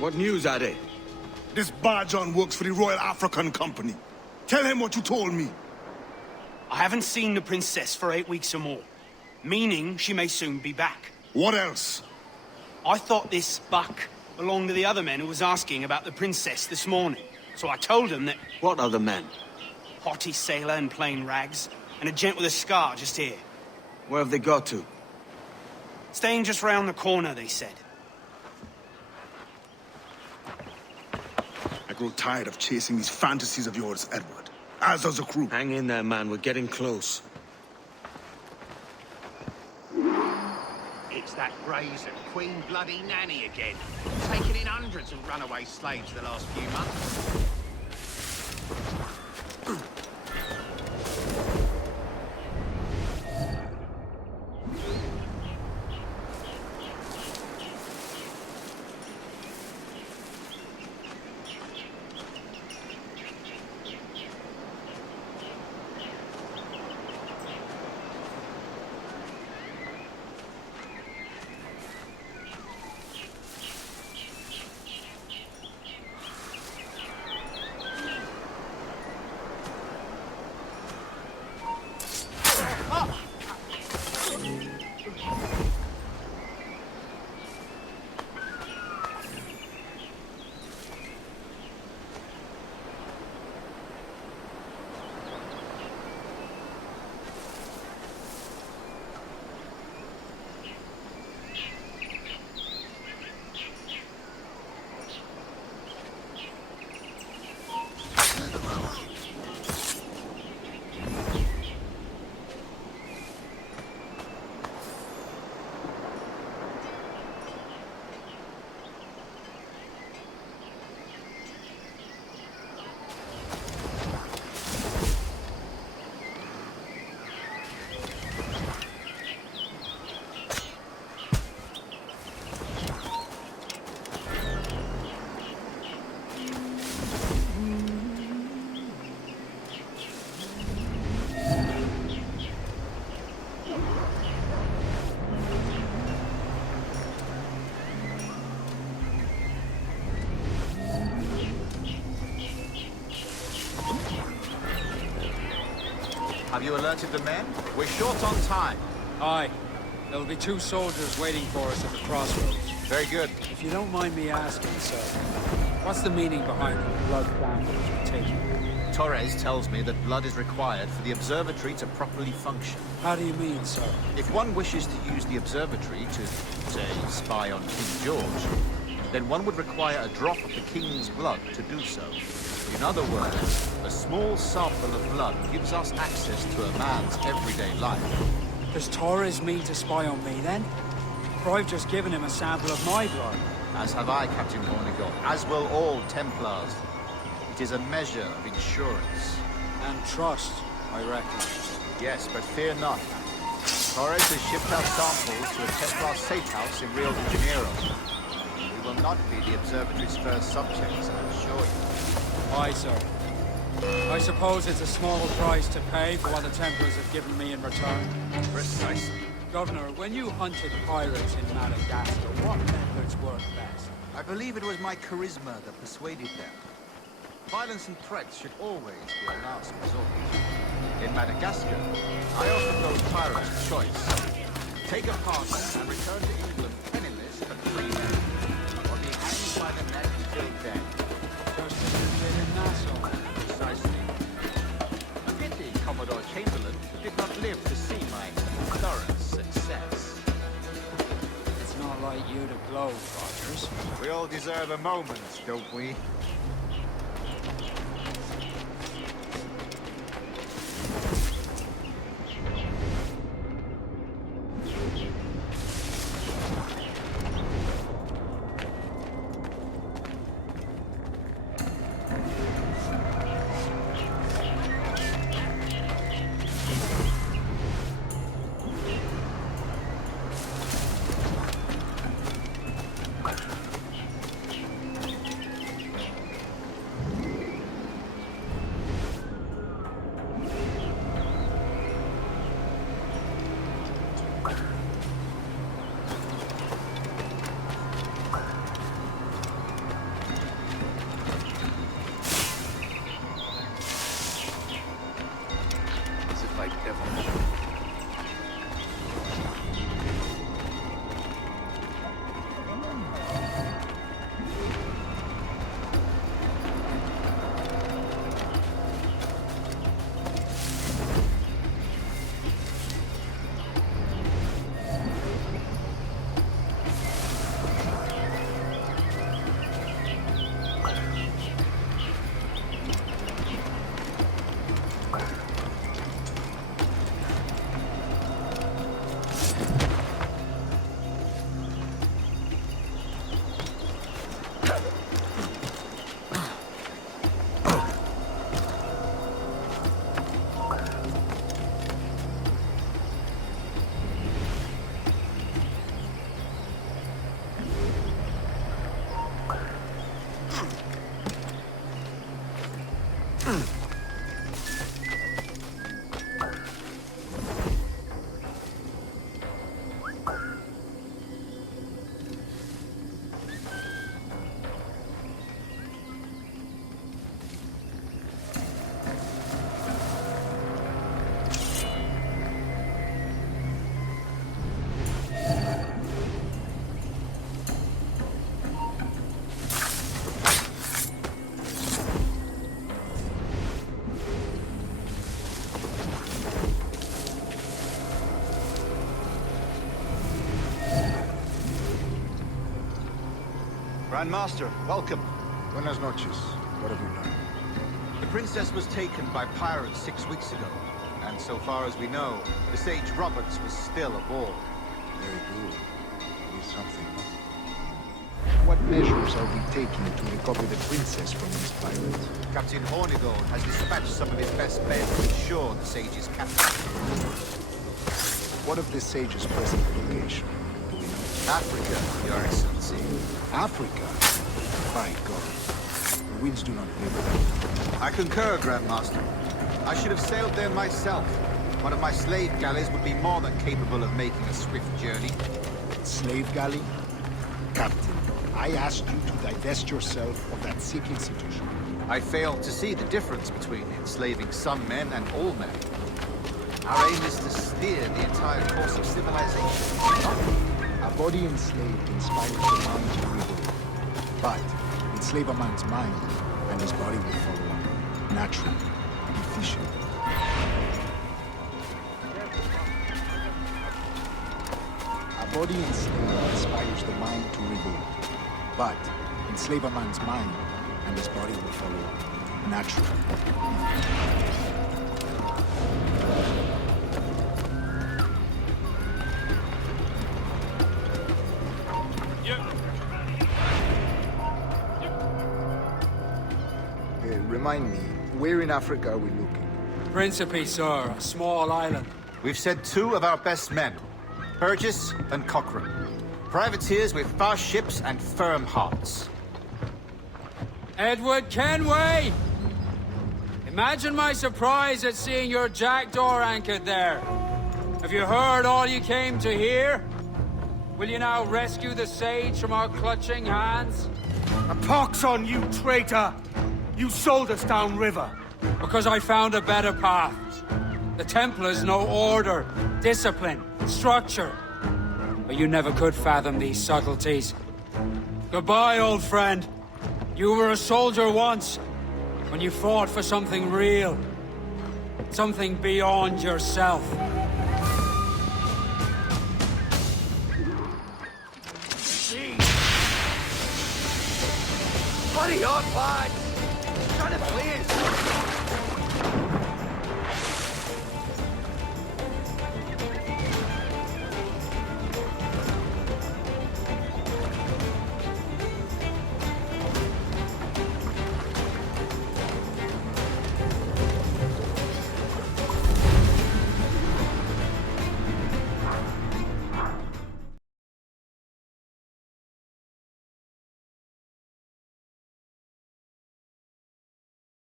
What news are they? This Barjon works for the Royal African Company. Tell him what you told me. I haven't seen the princess for 8 weeks or more, meaning she may soon be back. What else? I thought this buck belonged to the other men who was asking about the princess this morning. So I told him that... What other men? Haughty sailor in plain rags, and a gent with a scar just here. Where have they got to? Staying just round the corner, they said. I grow tired of chasing these fantasies of yours, Edward. As does the crew. Hang in there, man. We're getting close. It's that brazen Queen Bloody Nanny again. Taking in hundreds of runaway slaves the last few months. Have you alerted the men? We're short on time. Aye. There'll be 2 soldiers waiting for us at the crossroads. Very good. If you don't mind me asking, sir, what's the meaning behind the blood samples you're taking? Torres tells me that blood is required for the observatory to properly function. How do you mean, sir? If one wishes to use the observatory to, say, spy on King George, then one would require a drop of the King's blood to do so. In other words, a small sample of blood gives us access to a man's everyday life. Does Torres mean to spy on me, then? For I've just given him a sample of my blood. As have I, Captain Hornigold, as will all Templars. It is a measure of insurance. And trust, I reckon. Yes, but fear not. Torres has shipped our samples to a Templar safe house in Rio de Janeiro. We will not be the observatory's first subjects, I assure you. Aye, sir. I suppose it's a small price to pay for what the Templars have given me in return. Precisely. Governor, when you hunted pirates in Madagascar, what methods worked best? I believe it was my charisma that persuaded them. Violence and threats should always be a last resort. In Madagascar, I offered those pirates a choice. Take a partner and return to England penniless but free men, or be hanged by the neck until dead. Just as you did in Nassau. Precisely. A pity Commodore Chamberlain did not live to see my thorough success. It's not like you to gloat, Rogers. We all deserve a moment, don't we? Grandmaster, welcome. Buenas noches. What have you done? The princess was taken by pirates 6 weeks ago, and so far as we know, the Sage Roberts was still aboard. Very good. Here's something. What measures are we taking to recover the princess from these pirates? Captain Hornigold has dispatched some of his best men to ensure the Sage's capture. What of the Sage's present location? Do we know? Africa, Your Excellency. Africa? By God. The winds do not favor. I concur, Grandmaster. I should have sailed there myself. One of my slave galleys would be more than capable of making a swift journey. Slave galley? Captain, I asked you to divest yourself of that sick institution. I failed to see the difference between enslaving some men and all men. Our aim is to steer the entire course of civilization. A body enslaved inspires the mind to revolt. But enslave a man's mind, and his body will follow on. Natural, efficient. A body enslaved inspires the mind to revolt. But enslave a man's mind, and his body will follow on. Natural. Remind me, where in Africa are we looking? Principe, sir, a small island. We've sent 2 of our best men, Burgess and Cochrane. Privateers with fast ships and firm hearts. Edward Kenway! Imagine my surprise at seeing your jackdaw anchored there. Have you heard all you came to hear? Will you now rescue the Sage from our clutching hands? A pox on you, traitor! You sold us downriver. Because I found a better path. The Templars know order, discipline, structure. But you never could fathom these subtleties. Goodbye, old friend. You were a soldier once, when you fought for something real. Something beyond yourself. Buddy, hot lad! None of please!